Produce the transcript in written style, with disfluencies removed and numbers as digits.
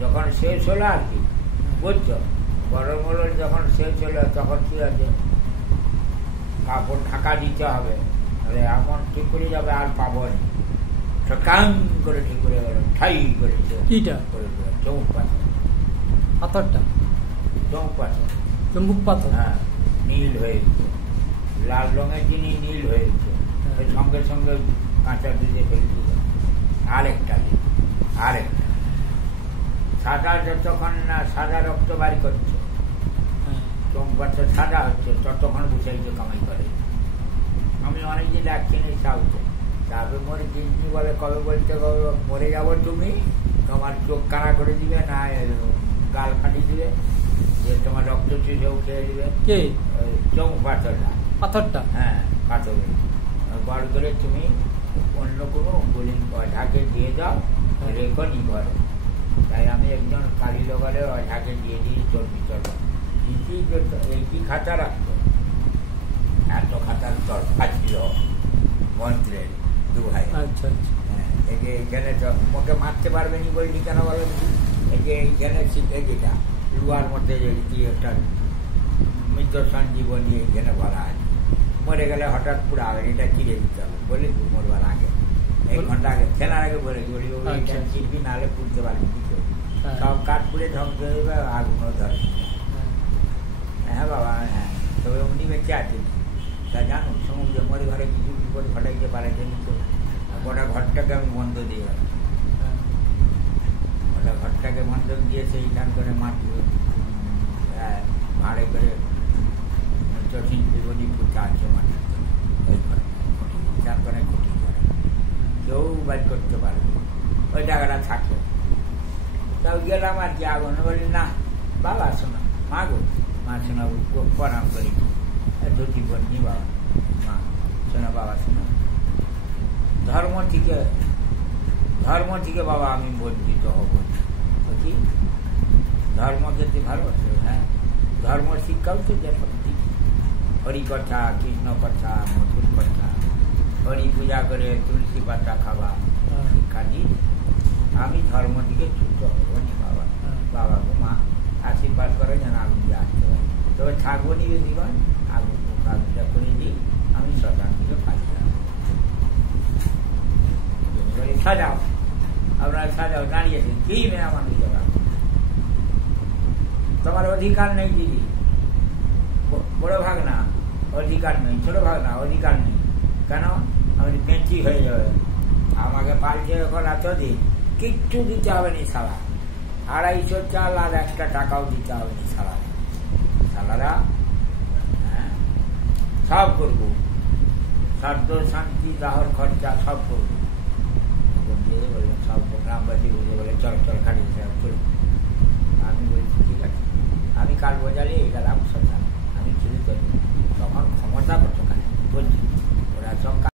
যখন শেষ হলো আর কি, বুঝছো, গরম হলো যখন শেষ হলো তখন কি আছে, কাপড় ঢাকা দিতে হবে, তাহলে এমন ঠিক করে যাবে আর পাবো না, কান করে ঠিক করে গেল, ঠাই করে চমুক পাথর, পাথরটা চমুক পাথর, চুম্বুক পাথর, হ্যাঁ, নীল হয়েছে, লাল রঙের জিনিস নীল হয়েছে, সঙ্গে সঙ্গে কাঁচা দুধে ফেলে দিল, আরেকটা সাদা, যতক্ষণ না সাদা রক্ত বাড়ি করছে, চমুক পাথর সাদা হচ্ছে, ততক্ষণ বুঝাইছে কামাই করে। আমি অনেকদিন রাখছি না সাউথে, তারপরে মরে জিন্নি বলে কবে বলতে মরে যাবো তুমি, তোমার চোখ কানা করে দিবে, না গাল ফাটি দিবে, যে তোমার রক্ত চুষেও খেয়ে দিবে। কে? চমুক পাথরটা, হ্যাঁ, পাথরে বড় করে তুমি অন্য কোনো বলি ঢাকে দিয়ে দাও, রেখো নি ঘরে। তাই আমি একজন কালী লোকালে ঢাকে দিয়ে দিই, চর্বি এই কি খাতা রাখতো, এত খাতার ছিল মন্ত্রের দু ভাই। আচ্ছা আচ্ছা, এই যে এইখানে মুখে মারতে পারবে নি বললি কেন বলো, এই যে এইখানে শিখে যেটা লুয়ার মধ্যে কি একটা মৃত সঞ্জীবনী এইখানে বলা আছে, মরে গেলে হঠাৎ পুরো আগে এটা চিড়ে দিতে হবে, বলি মরবার আগে 1 ঘন্টা আগে খেলার আগে বলে বলি এটা চিরবি, নাহলে পুড়তে পারবি কিছু, সব কাঠ পুড়ে ধ্বংস হয়ে যাবে, আগুনও ধরে। হ্যাঁ বাবা, হ্যাঁ, তবে উনি বেঁচে আছেন, তা জানো সমুদ্র মরে ঘরে কিছু বিপদ ঘটাইতে পারে, কিন্তু গোটা ঘরটাকে আমি বন্ধ দিয়ে রাখছি, গোটা ঘরটাকে বন্ধ দিয়ে সেইখান করে ভাড়ে করে চটিন জীবনী ফুটা আছে মাটির, ওই ঘরে খুঁটি করে কেউ বাড়ি করতে পারবে, ওই জায়গাটা থাকে। তাও গেলাম আর কি, আগুন বলি না বাবা শোনা, মা গো, মা শোনা প্রণাম করি, ধুতি বন্যি বাবা, মা শোনা, বাবা শোনা, ধর্ম থেকে বাবা আমি বঞ্চিত হব কি, ধর্মকে তুই ভালোবাসে, হ্যাঁ, ধর্ম শিক্ষাও তো সত্যি, হরি কথা, কৃষ্ণ কথা, মধুর কথা, হরি পূজা করে তুলসী পাতা খাওয়া শিক্ষা দিই, আমি ধর্ম থেকে ছুট হবো নি বাবা, বাবা গো মা আশীর্বাদ করে যেন আগুন দিয়ে আসতে পারি, তবে থাকবো নি জীবন, আগুনটা করে দিই, আমি শ্মশান থেকে পালিয়ে যাবো। সাজাও, আপনারা সাজাও, দাঁড়িয়েছেন কি মেয়ে মানুষ, তোমার অধিকার নেই দিদি, বড় ভাগ না অধিকার নেই, ছোট ভাগ না অধিকার নেই, কেন আমি পেঁচি হয়ে যাবে, আমাকে পাল্টে এখন এতদিন কিচ্ছু দিতে হবে নি, সারা 250 চাল আর 1 টাকাও দিতে হবে নি, সালারা হ্যাঁ সব করবো, সাধ্য শান্তি দাহর খরচা সব করবো, সব গ্রামবাসী বলে চল খাটি চল, আমি বলছি ঠিক আছে, আমি কাল বোঝালে গেলাম শ্মশান, আমি চুরি করি, তখন ক্ষমতা কতখানি বলছি, ওরা সব